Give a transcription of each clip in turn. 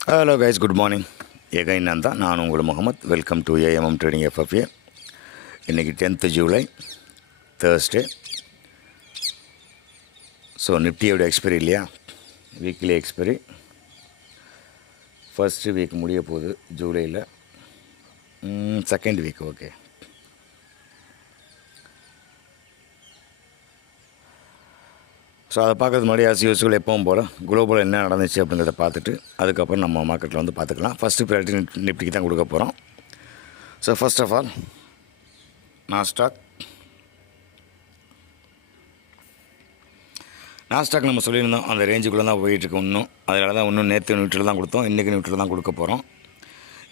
Hello guys good morning again நான் தான்? நான் உங்கள் Mohammed. Welcome to AMM trading FFA இன்றைக்கி டென்த்து ஜூலை தேர்ஸ்டே ஸோ நிஃப்டியோட எக்ஸ்பைரி இல்லையா? வீக்லி எக்ஸ்பைரி ஃபஸ்ட்டு வீக் முடிய போகுது ஜூலையில் செகண்ட் வீக் ஓகே ஸோ அதை பார்க்கறது முன்னாடி ஆஸ் யூஸ்வல் எப்பவும் போல் குளோபல் என்ன நடந்துச்சு அப்படிங்கிறத பார்த்துட்டு அதுக்கப்புறம் நம்ம மார்க்கெட்டில் வந்து பார்த்துக்கலாம். ஃபஸ்ட்டு ப்ரையாரிட்டி நிஃப்டிக்கு தான் கொடுக்க போகிறோம் so first of all Nasdaq Nasdaq நம்ம சொல்லியிருந்தோம். அந்த ரேஞ்சுக்குள்ளே தான் போயிட்டுருக்கு இன்னும். அதனால தான் இன்னும் நேற்று நியூட்ரல் தான் கொடுத்தோம். இன்றைக்கி நியூட்ரல் தான் கொடுக்க போகிறோம்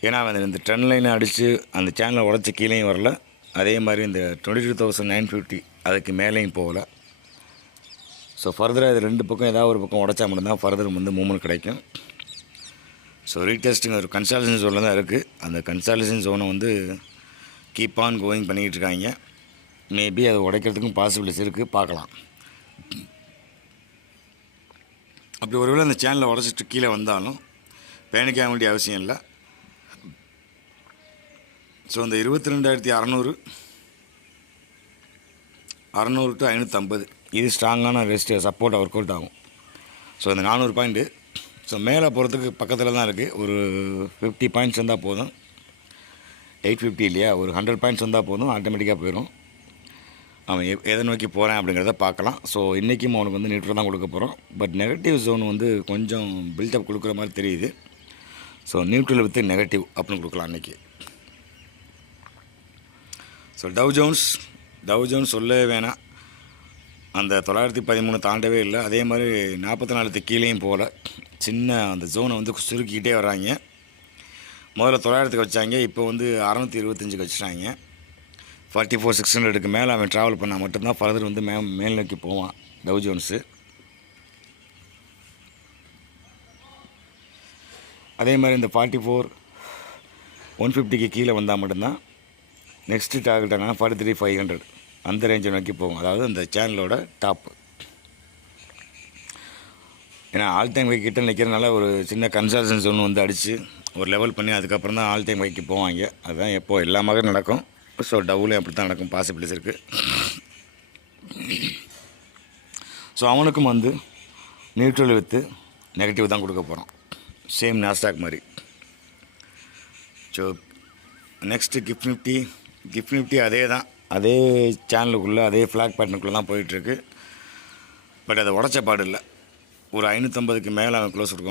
ஏன்னா அந்த இந்த ட்ரெண்ட் லைனை அடித்து அந்த சேனலை உடச்சி கீழேயும் வரல. அதே மாதிரி இந்த twenty two thousand nine fifty அதுக்கு மேலேயும் போகல. ஸோ ஃபர்தராக இது ரெண்டு பக்கம் ஏதாவது ஒரு பக்கம் உடச்சா மட்டும்தான் ஃபர்தர் வந்து மூமெண்ட் கிடைக்கும். ஸோ ரீடெஸ்டிங் ஒரு கன்சாலேஷன் ஜோனில் தான் இருக்குது அந்த கன்சாலேஷன் ஜோனை வந்து கீப் ஆன் கோயிங் பண்ணிக்கிட்டு இருக்காங்க. மேபி அதை உடைக்கிறதுக்கும் பாசிபிலிட்டிஸ் இருக்குது பார்க்கலாம். அப்படி ஒருவேளை அந்த சேனலை உடச்சிட்டு கீழே வந்தாலும் பேனிக்க வேண்டிய அவசியம் இல்லை. ஸோ இந்த இருபத்தி ரெண்டாயிரத்தி அறநூறு அறநூறு டு ஐநூற்றம்பது இது ஸ்ட்ராங்கான ரெஸ்ட் சப்போர்ட் ஒர்க் அவுட் ஆகும். ஸோ இந்த நானூறு பாயிண்ட்டு ஸோ மேலே போகிறதுக்கு பக்கத்தில் தான் இருக்குது ஒரு ஃபிஃப்டி பாயிண்ட்ஸ் வந்தால் போதும். எயிட் ஃபிஃப்டி இல்லையா? ஒரு ஹண்ட்ரட் பாயிண்ட்ஸ் வந்தால் போதும். ஆட்டோமேட்டிக்காக போயிடும் அவன் எ- எதை நோக்கி போகிறேன் அப்படிங்கிறத பார்க்கலாம். ஸோ இன்றைக்கும் அவனுக்கு வந்து நியூட்ரல் தான் கொடுக்க போகிறோம் பட் நெகட்டிவ் ஜோன் வந்து கொஞ்சம் பில்டப் கொடுக்குற மாதிரி தெரியுது. ஸோ நியூட்ரல் வித் நெகட்டிவ் அப்படின்னு கொடுக்கலாம் இன்றைக்கி so Dow Jones Dow Jones சொல்லவே வேணாம். அந்த தொள்ளாயிரத்தி பதிமூணு தாண்டவே இல்லை. அதே மாதிரி நாற்பத்தி நாலுக்கு கீழேயும் போகல. சின்ன அந்த ஜோனை வந்து சுருக்கிக்கிட்டே வர்றாங்க முதல்ல தொள்ளாயிரத்துக்கு வச்சாங்க இப்போ வந்து அறநூற்றி இருபத்தஞ்சுக்கு வச்சுட்டாங்க. ஃபார்ட்டி ஃபோர் சிக்ஸ் ஹண்ட்ரடுக்கு மேலே அவன் ட்ராவல் பண்ணால் மட்டும்தான் ஃபர்தர் வந்து மே மேல் நோக்கி போவான் டவ் ஜோன்ஸு அதே மாதிரி இந்த ஃபார்ட்டி ஃபோர் ஒன் ஃபிஃப்டிக்கு கீழே வந்தால் மட்டும்தான் நெக்ஸ்ட்டு டார்கெட்டானா ஃபார்ட்டி த்ரீ ஃபைவ் ஹண்ட்ரட் அந்த ரேஞ்சை நோக்கி போகும். அதாவது அந்த சேனலோட டாப்பு ஏன்னா ஆல் டைம் கிட்ட நிற்கிறனால ஒரு சின்ன கன்சல்டன்ஸ் ஒன்று வந்து அடித்து ஒரு லெவல் பண்ணி அதுக்கப்புறம் தான் ஆல் டைம் வைக்கு போவாங்க. அதுதான் எப்போ எல்லா மகரும் நடக்கும். ஸோ டவுலையும் அப்படி தான் நடக்கும். பாசிபிலிட்டிஸ் இருக்குது ஸோ அவனுக்கும் வந்து நியூட்ரல் வித்து நெகட்டிவ் தான் கொடுக்க போகிறோம் சேம் நாஸ்டாக் மாதிரி. So next GIFT Nifty GIFT Nifty அதே தான் அதே சேனலுக்குள்ளே அதே ஃப்ளாக் பேட்டனுக்குள்ளே தான் போயிட்டுருக்கு பட் அதை உடச்ச பாடு இல்லை. ஒரு ஐநூற்றம்பதுக்கு மேலே அவன் க்ளோஸ் இருக்கும்